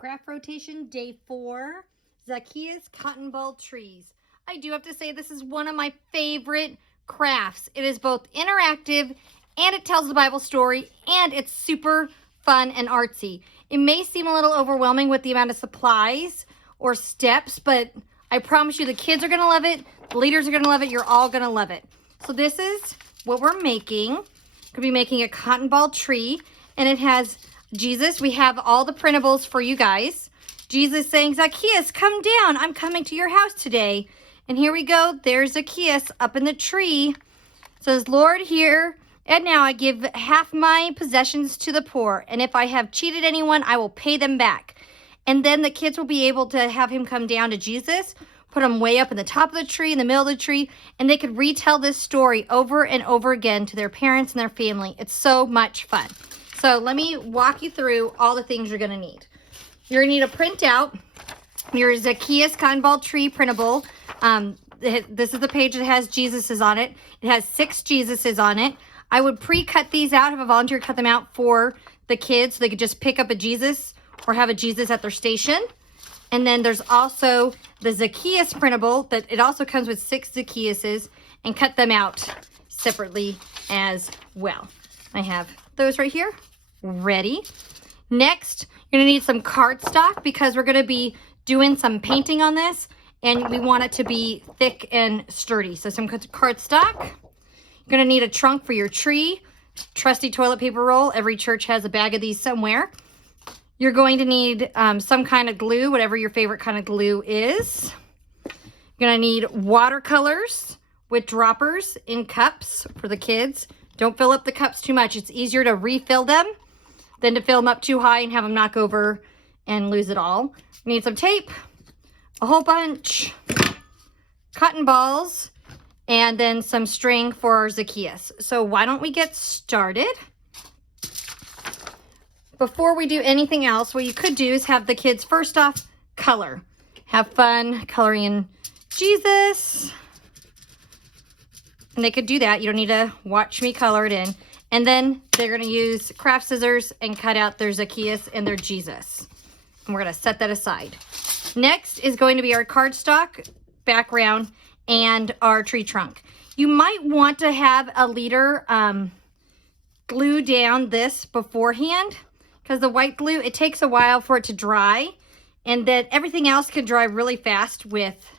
Craft rotation day 4, Zacchaeus cotton ball trees. I do have to say this is one of my favorite crafts. It is both interactive and it tells the Bible story and it's super fun and artsy. It may seem a little overwhelming with the amount of supplies or steps, but I promise you the kids are going to love it, the leaders are going to love it, you're all going to love it. So this is what we're making. We're going to be making a cotton ball tree, and it has Jesus. We have all the printables for you guys. Jesus saying, Zacchaeus, come down. I'm coming to your house today. And here we go. There's Zacchaeus up in the tree. It says, Lord, here and now I give half my possessions to the poor. And if I have cheated anyone, I will pay them back. And then the kids will be able to have him come down to Jesus, put him way up in the top of the tree, in the middle of the tree, and they could retell this story over and over again to their parents and their family. It's so much fun. So let me walk you through all the things you're going to need. You're going to need to print out your Zacchaeus cotton ball tree printable. This is the page that has Jesuses on it. It has 6 Jesuses on it. I would pre-cut these out, have a volunteer cut them out for the kids so they could just pick up a Jesus or have a Jesus at their station. And then there's also the Zacchaeus printable that it also comes with 6 Zacchaeuses, and cut them out separately as well. I have those right here ready. Next, you're going to need some cardstock because we're going to be doing some painting on this and we want it to be thick and sturdy. So some cardstock. You're going to need a trunk for your tree, trusty toilet paper roll. Every church has a bag of these somewhere. You're going to need some kind of glue, whatever your favorite kind of glue is. You're going to need watercolors with droppers in cups for the kids. Don't fill up the cups too much. It's easier to refill them than to fill them up too high and have them knock over and lose it all. We need some tape, a whole bunch, cotton balls, and then some string for our Zacchaeus. So why don't we get started? Before we do anything else, what you could do is have the kids first off color. Have fun coloring in Jesus. And they could do that. You don't need to watch me color it in. And then they're going to use craft scissors and cut out their Zacchaeus and their Jesus. And we're going to set that aside. Next is going to be our cardstock background and our tree trunk. You might want to have a leader glue down this beforehand because the white glue, it takes a while for it to dry. And then everything else can dry really fast with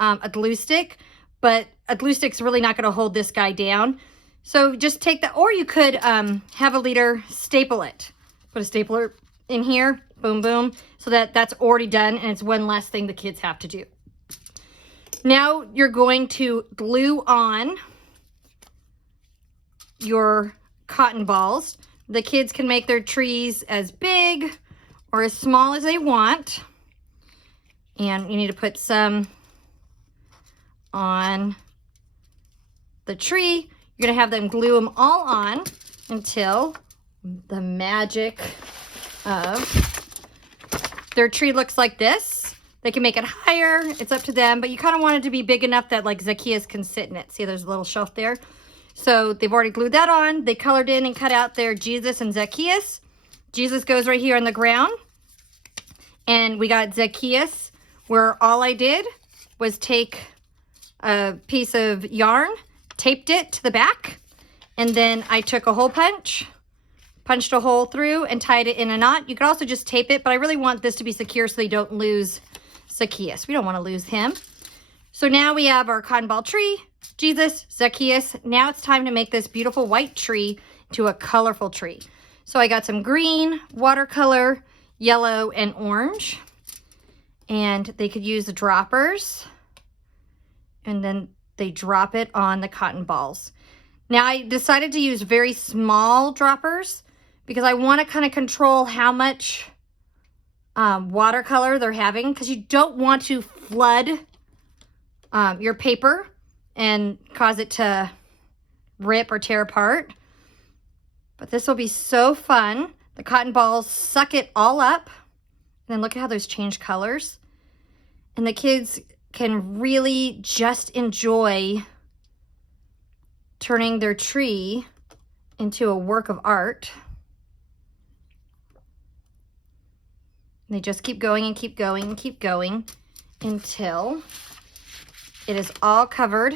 a glue stick. But a glue stick's really not going to hold this guy down. So just take that, or you could have a leader staple it. Put a stapler in here, boom, boom, so that that's already done and it's one less thing the kids have to do. Now you're going to glue on your cotton balls. The kids can make their trees as big or as small as they want. And you need to put some on the tree. You're going to have them glue them all on until the magic of their tree looks like this. They can make it higher. It's up to them, but you kind of want it to be big enough that like Zacchaeus can sit in it. See, there's a little shelf there. So they've already glued that on. They colored in and cut out their Jesus and Zacchaeus. Jesus goes right here on the ground. And we got Zacchaeus, where all I did was take a piece of yarn, taped it to the back, and then I took a hole punch, punched a hole through, and tied it in a knot. You could also just tape it, but I really want this to be secure so they don't lose Zacchaeus. We don't want to lose him. So now we have our cotton ball tree, Jesus, Zacchaeus. Now it's time to make this beautiful white tree to a colorful tree. So I got some green, watercolor, yellow, and orange. And they could use the droppers. And then they drop it on the cotton balls. Now I decided to use very small droppers because I want to kind of control how much watercolor they're having, because you don't want to flood your paper and cause it to rip or tear apart. But this will be so fun. The cotton balls suck it all up. And then look at how those change colors. And the kids can really just enjoy turning their tree into a work of art. They just keep going and keep going and keep going until it is all covered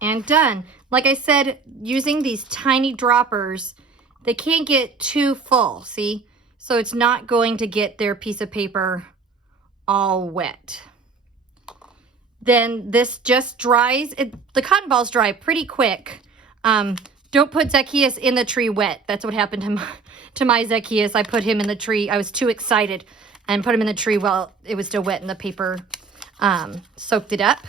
and done. Like I said, using these tiny droppers, they can't get too full, see? So it's not going to get their piece of paper all wet. Then this just dries. The cotton balls dry pretty quick. Don't put Zacchaeus in the tree wet. That's what happened to my Zacchaeus. I put him in the tree. I was too excited and put him in the tree while it was still wet and the paper soaked it up.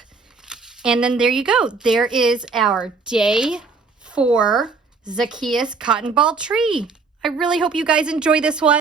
And then there you go. There is our day 4 Zacchaeus cotton ball tree. I really hope you guys enjoy this one.